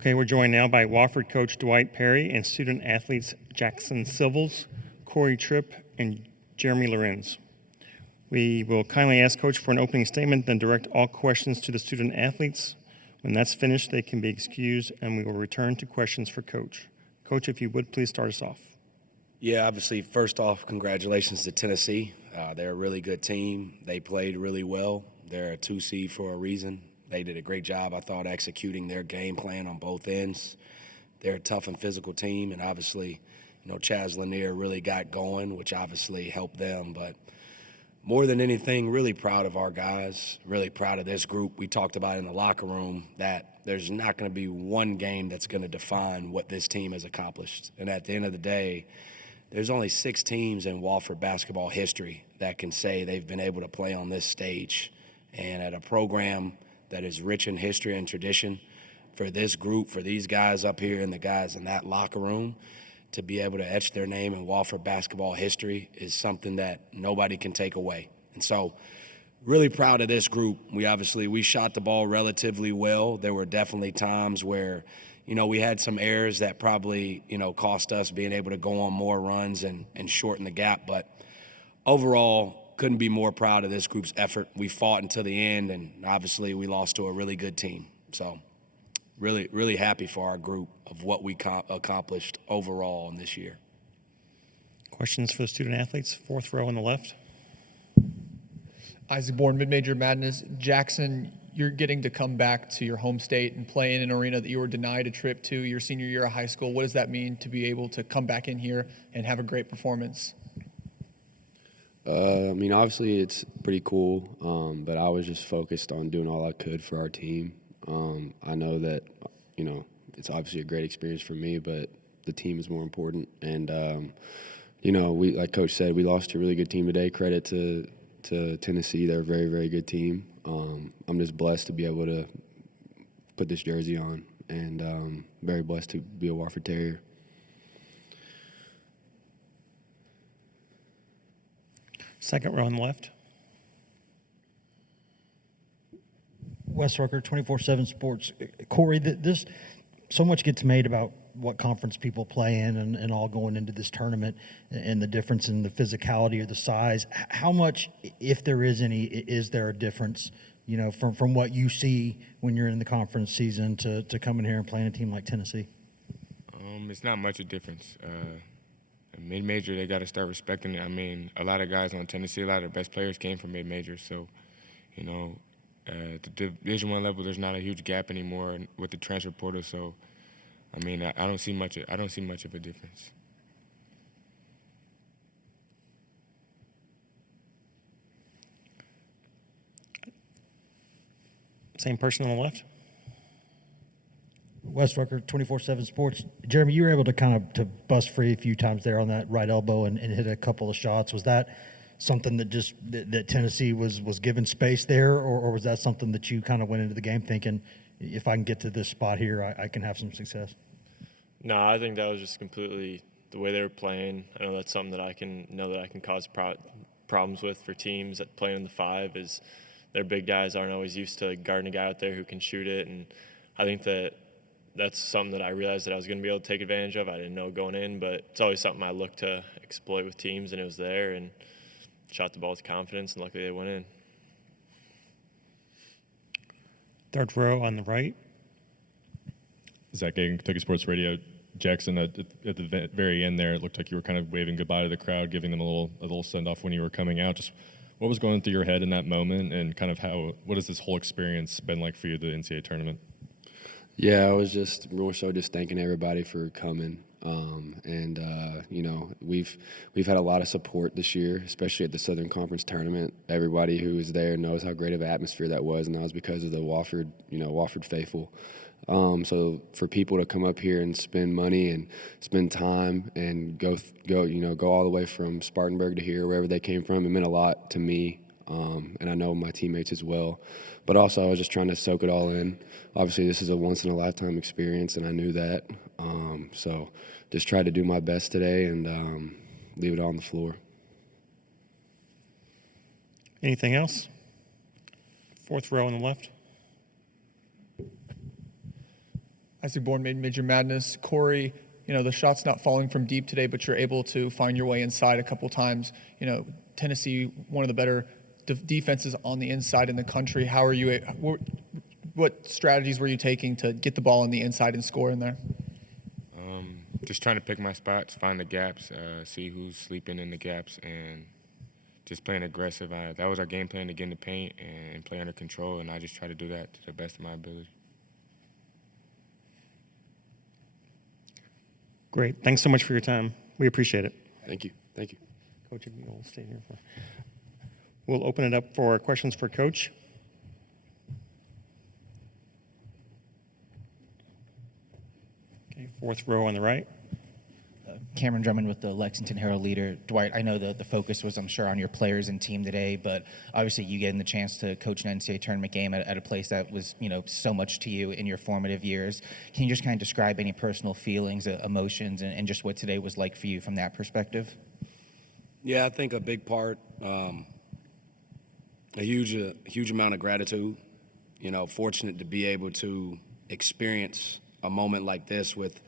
Okay, we're joined now by Wofford coach Dwight Perry and student athletes Jackson Silvels, Corey Tripp, and Jeremy Lorenz. We will kindly ask Coach for an opening statement, then direct all questions to the student athletes. When that's finished, they can be excused, and we will return to questions for Coach. Coach, if you would, please start us off. Yeah, obviously, first off, congratulations to Tennessee. They're a really good team. They played really well. They're a 2 seed for a reason. They did a great job, I thought, executing their game plan on both ends. They're a tough and physical team, and obviously, Chaz Lanier really got going, which obviously helped them. But more than anything, really proud of our guys, really proud of this group. We talked about in the locker room that there's not going to be one game that's going to define what this team has accomplished. And at the end of the day, there's only 6 teams in Wofford basketball history that can say they've been able to play on this stage. And at a program that is rich in history and tradition, for this group, for these guys up here and the guys in that locker room, to be able to etch their name in Wofford basketball history is something that nobody can take away. And so really proud of this group. We shot the ball relatively well. There were definitely times where, we had some errors that probably, cost us being able to go on more runs and shorten the gap. But overall, couldn't be more proud of this group's effort. We fought until the end, and obviously we lost to a really good team. So really, really happy for our group of what we accomplished overall in this year. Questions for the student athletes? Fourth row on the left. Isaac Bourne, Mid-Major Madness. Jackson, you're getting to come back to your home state and play in an arena that you were denied a trip to your senior year of high school. What does that mean to be able to come back in here and have a great performance? Obviously it's pretty cool, but I was just focused on doing all I could for our team. I know that, it's obviously a great experience for me, but the team is more important. And, we, like Coach said, we lost to a really good team today. Credit to Tennessee. They're a very, very good team. I'm just blessed to be able to put this jersey on, and very blessed to be a Wofford Terrier. Second row on the left. Wes Rucker, 24/7 Sports. Corey, this so much gets made about what conference people play in and all going into this tournament and the difference in the physicality or the size. How much, if there is any, is there a difference, from what you see when you're in the conference season to coming here and playing a team like Tennessee? It's not much a difference. Mid-major, they got to start respecting it. A lot of guys on Tennessee, a lot of the best players came from mid-major. So, at the Division I level, there's not a huge gap anymore with the transfer portal. So, I don't see much of a difference. Same person on the left. Wes Rucker, 24/7 Sports. Jeremy, you were able to bust free a few times there on that right elbow and hit a couple of shots. Was that something that Tennessee was given space there, or was that something that you kind of went into the game thinking, if I can get to this spot here, I can have some success? No, I think that was just completely the way they were playing. I know that's something that I can cause problems with for teams that play in the 5 is their big guys aren't always used to guarding a guy out there who can shoot it, and I think that's something that I realized that I was going to be able to take advantage of. I didn't know going in, but it's always something I look to exploit with teams, and it was there, and shot the ball with confidence, and luckily they went in. Third row on the right. Zach Gagan, Kentucky Sports Radio. Jackson, at the very end there, it looked like you were kind of waving goodbye to the crowd, giving them a little send-off when you were coming out. Just what was going through your head in that moment, and kind of what has this whole experience been like for you, the NCAA tournament? Yeah, I was just more so just thanking everybody for coming. We've had a lot of support this year, especially at the Southern Conference tournament. Everybody who was there knows how great of an atmosphere that was, and that was because of the Wofford faithful. So for people to come up here and spend money and spend time and go all the way from Spartanburg to here, wherever they came from, it meant a lot to me. And I know my teammates as well. But also, I was just trying to soak it all in. Obviously, this is a once-in-a-lifetime experience, and I knew that. So just tried to do my best today and leave it all on the floor. Anything else? Fourth row on the left. Isaac Bourne made Major Madness. Corey, the shot's not falling from deep today, but you're able to find your way inside a couple times. Tennessee, one of the better defenses on the inside in the country. How are you? What strategies were you taking to get the ball on the inside and score in there? Just trying to pick my spots, find the gaps, see who's sleeping in the gaps, and just playing aggressive. That was our game plan, to get in the paint and play under control, and I just try to do that to the best of my ability. Great. Thanks so much for your time. We appreciate it. Thank you. Thank you. Coach, if you'll stay here for. We'll open it up for questions for Coach. Okay, fourth row on the right. Cameron Drummond with the Lexington Herald Leader. Dwight, I know the focus was, I'm sure, on your players and team today, but obviously you getting the chance to coach an NCAA tournament game at a place that was, so much to you in your formative years. Can you just kind of describe any personal feelings, emotions, and just what today was like for you from that perspective? Yeah, I think a big part, a huge amount of gratitude. Fortunate to be able to experience a moment like this with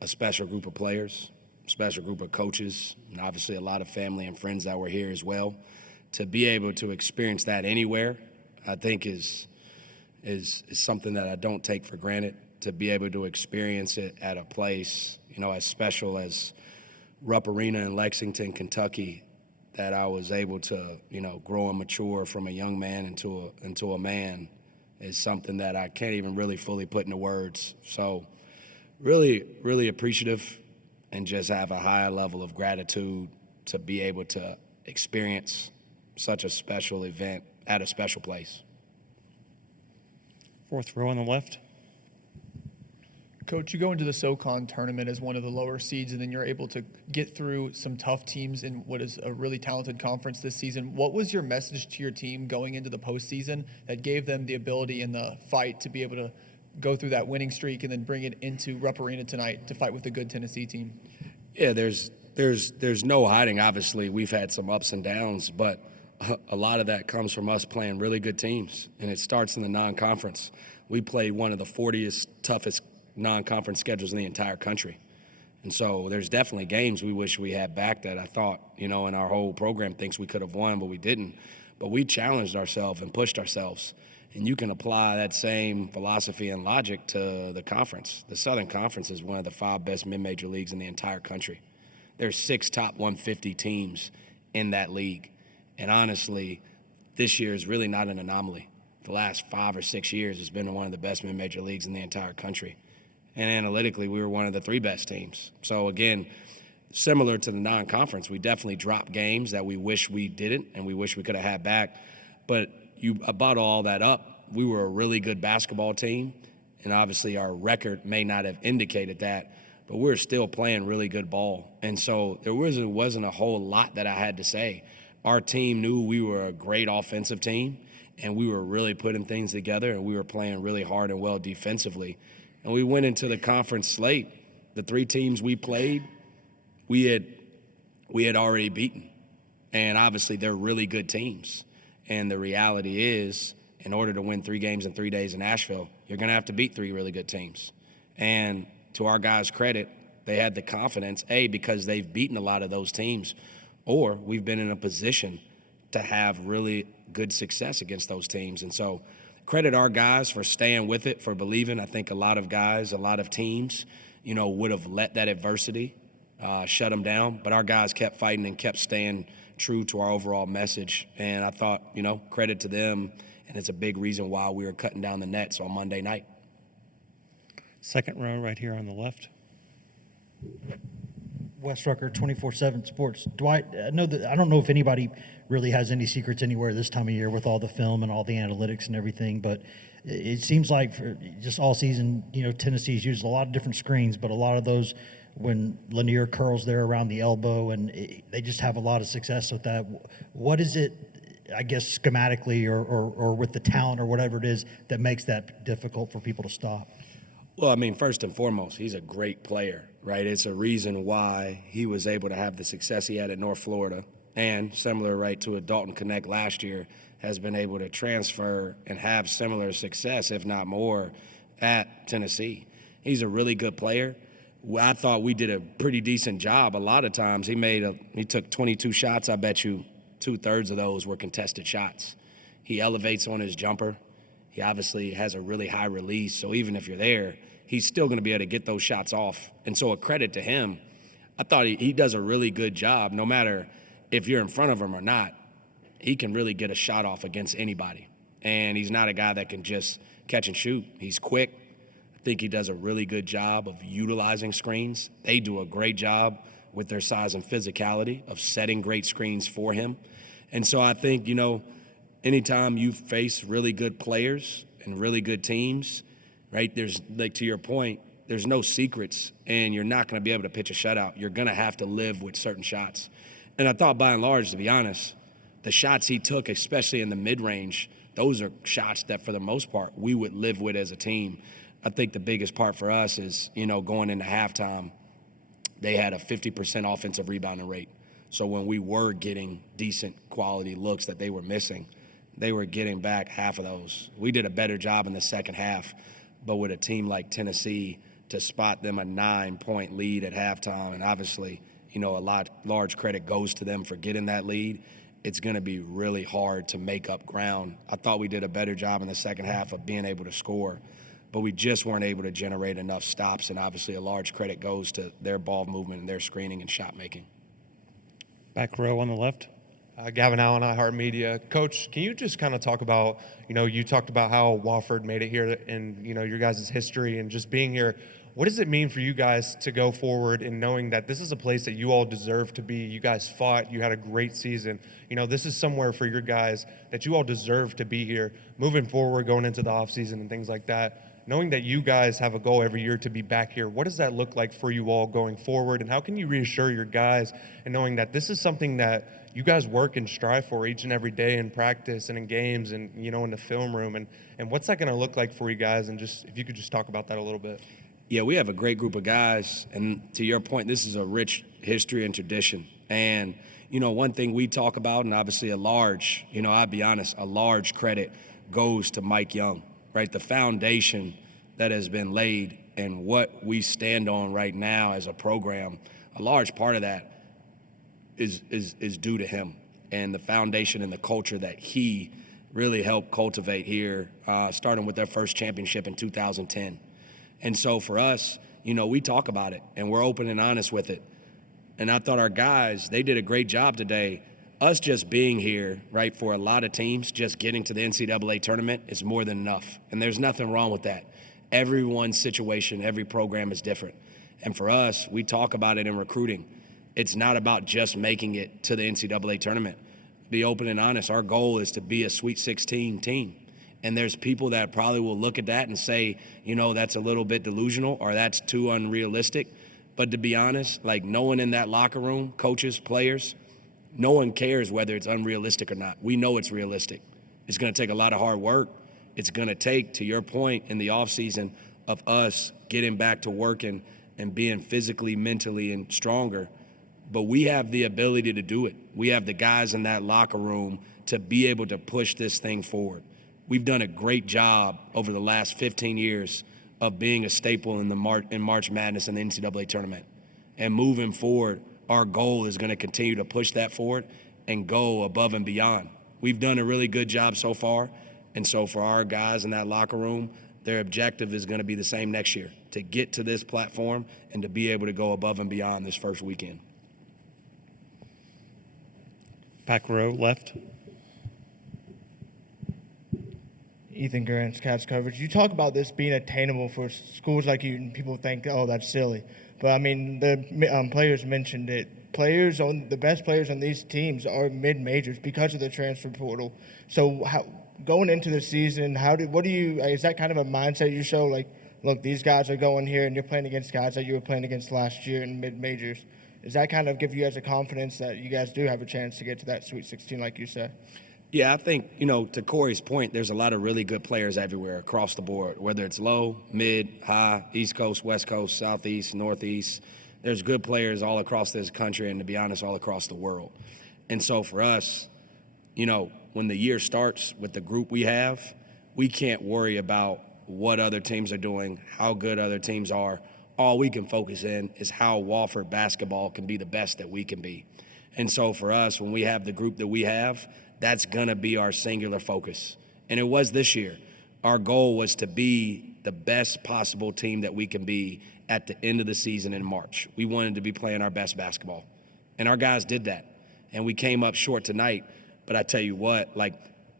a special group of players, special group of coaches, and obviously a lot of family and friends that were here as well. To be able to experience that anywhere, I think is something that I don't take for granted. To be able to experience it at a place, as special as Rupp Arena in Lexington, Kentucky, that I was able to, grow and mature from a young man into a man, is something that I can't even really fully put into words. So really, really appreciative, and just have a high level of gratitude to be able to experience such a special event at a special place. Fourth row on the left. Coach, you go into the SoCon tournament as one of the lower seeds, and then you're able to get through some tough teams in what is a really talented conference this season. What was your message to your team going into the postseason that gave them the ability and the fight to be able to go through that winning streak and then bring it into Rupp Arena tonight to fight with a good Tennessee team? Yeah, there's no hiding. Obviously, we've had some ups and downs, but a lot of that comes from us playing really good teams, and it starts in the non-conference. We played one of the 40th toughest non-conference schedules in the entire country. And so there's definitely games we wish we had back that I thought, and our whole program thinks we could have won, but we didn't. But we challenged ourselves and pushed ourselves. And you can apply that same philosophy and logic to the conference. The Southern Conference is one of the 5 best mid-major leagues in the entire country. There's 6 top 150 teams in that league. And honestly, this year is really not an anomaly. The last 5 or 6 years has been one of the best mid-major leagues in the entire country. And analytically, we were one of the 3 best teams. So again, similar to the non-conference, we definitely dropped games that we wish we didn't and we wish we could have had back. But you bottle all that up, we were a really good basketball team, and obviously our record may not have indicated that, but we were still playing really good ball. And so there wasn't a whole lot that I had to say. Our team knew we were a great offensive team, and we were really putting things together, and we were playing really hard and well defensively. And we went into the conference slate. The 3 teams we played, we had already beaten. And obviously they're really good teams. And the reality is, in order to win 3 games in 3 days in Asheville, you're going to have to beat 3 really good teams. And to our guys' credit, they had the confidence, A, because they've beaten a lot of those teams, or we've been in a position to have really good success against those teams. And so credit our guys for staying with it, for believing. I think a lot of guys, a lot of teams, would have let that adversity shut them down. But our guys kept fighting and kept staying true to our overall message. And I thought, credit to them. And it's a big reason why we were cutting down the nets on Monday night. Second row right here on the left. Wes Rucker, 24/7 Sports. Dwight, I don't know if anybody really has any secrets anywhere this time of year with all the film and all the analytics and everything, but it seems like for just all season, Tennessee's used a lot of different screens, but a lot of those when Lanier curls there around the elbow, and they just have a lot of success with that. What is it, I guess, schematically or with the talent or whatever it is that makes that difficult for people to stop? Well, first and foremost, he's a great player, right? It's a reason why he was able to have the success he had at North Florida, and similar, right, to a Dalton Connect last year, has been able to transfer and have similar success, if not more, at Tennessee. He's a really good player. I thought we did a pretty decent job. A lot of times he took 22 shots. I bet you 2/3 of those were contested shots. He elevates on his jumper. He obviously has a really high release. So even if you're there, he's still going to be able to get those shots off. And so a credit to him. I thought he does a really good job. No matter if you're in front of him or not, he can really get a shot off against anybody. And he's not a guy that can just catch and shoot. He's quick. I think he does a really good job of utilizing screens. They do a great job with their size and physicality of setting great screens for him. And so I think, anytime you face really good players and really good teams, right, there's, like to your point, there's no secrets, and you're not going to be able to pitch a shutout. You're going to have to live with certain shots. And I thought, by and large, to be honest, the shots he took, especially in the mid-range, those are shots that, for the most part, we would live with as a team. I think the biggest part for us is, going into halftime, they had a 50% offensive rebounding rate. So when we were getting decent quality looks that they were missing, they were getting back half of those. We did a better job in the second half, but with a team like Tennessee, to spot them a 9-point lead at halftime, and obviously, large credit goes to them for getting that lead, it's going to be really hard to make up ground. I thought we did a better job in the second half of being able to score, but we just weren't able to generate enough stops, and obviously a large credit goes to their ball movement and their screening and shot making. Back row on the left. Gavin Allen, iHeartMedia. Coach, can you just kind of talk about, you talked about how Wofford made it here and, your guys' history and just being here. What does it mean for you guys to go forward and knowing that this is a place that you all deserve to be? You guys fought. You had a great season. This is somewhere for your guys that you all deserve to be here. Moving forward, going into the offseason and things like that, knowing that you guys have a goal every year to be back here, what does that look like for you all going forward? And how can you reassure your guys and knowing that this is something that you guys work and strive for each and every day in practice and in games and, in the film room? And what's that going to look like for you guys? And just if you could just talk about that a little bit. Yeah, we have a great group of guys. And to your point, this is a rich history and tradition. And, one thing we talk about, and obviously I'll be honest, a large credit goes to Mike Young, right? The foundation that has been laid and what we stand on right now as a program, a large part of that is due to him and the foundation and the culture that he really helped cultivate here, starting with their first championship in 2010. And so for us, we talk about it and we're open and honest with it. And I thought our guys, they did a great job today. Us just being here, right, for a lot of teams, just getting to the NCAA tournament is more than enough. And there's nothing wrong with that. Everyone's situation, every program is different. And for us, we talk about it in recruiting. It's not about just making it to the NCAA tournament. Be open and honest. Our goal is to be a Sweet 16 team. And there's people that probably will look at that and say, that's a little bit delusional or that's too unrealistic. But to be honest, like no one in that locker room, coaches, players, no one cares whether it's unrealistic or not. We know it's realistic. It's going to take a lot of hard work. It's going to take, to your point, in the offseason of us getting back to working and being physically, mentally, and stronger. But we have the ability to do it. We have the guys in that locker room to be able to push this thing forward. We've done a great job over the last 15 years of being a staple in March Madness and the NCAA tournament. And moving forward, our goal is going to continue to push that forward and go above and beyond. We've done a really good job so far. And so for our guys in that locker room, their objective is going to be the same next year, to get to this platform and to be able to go above and beyond this first weekend. Back row left. Ethan Grant's Cats coverage. You talk about this being attainable for schools like you, and people think, oh, that's silly. But, I mean, the players mentioned it. The best players on these teams are mid-majors because of the transfer portal. So going into the season, is that kind of a mindset you show? Like, look, these guys are going here, and you're playing against guys that you were playing against last year in mid-majors. Does that kind of give you guys a confidence that you guys do have a chance to get to that Sweet 16 like you said? Yeah, I think, to Corey's point, there's a lot of really good players everywhere across the board, whether it's low, mid, high, East Coast, West Coast, Southeast, Northeast. There's good players all across this country and, to be honest, all across the world. And so for us, when the year starts with the group we have, we can't worry about what other teams are doing, how good other teams are. All we can focus in is how Wofford basketball can be the best that we can be. And so for us, when we have the group that we have, that's going to be our singular focus. And it was this year. Our goal was to be the best possible team that we can be at the end of the season in March. We wanted to be playing our best basketball. And our guys did that. And we came up short tonight. But I tell you what,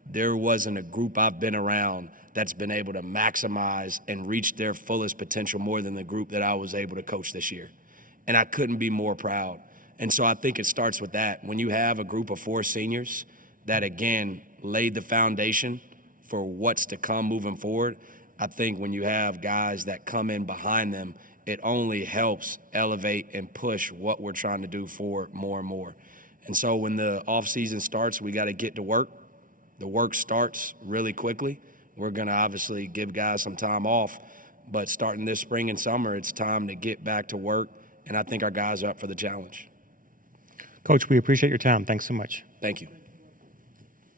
there wasn't a group I've been around that's been able to maximize and reach their fullest potential more than the group that I was able to coach this year. And I couldn't be more proud. And so I think it starts with that. When you have a group of 4 seniors that, again, laid the foundation for what's to come moving forward, I think when you have guys that come in behind them, it only helps elevate and push what we're trying to do forward more and more. And so when the offseason starts, we got to get to work. The work starts really quickly. We're going to obviously give guys some time off, but starting this spring and summer, it's time to get back to work, and I think our guys are up for the challenge. Coach, we appreciate your time. Thanks so much. Thank you.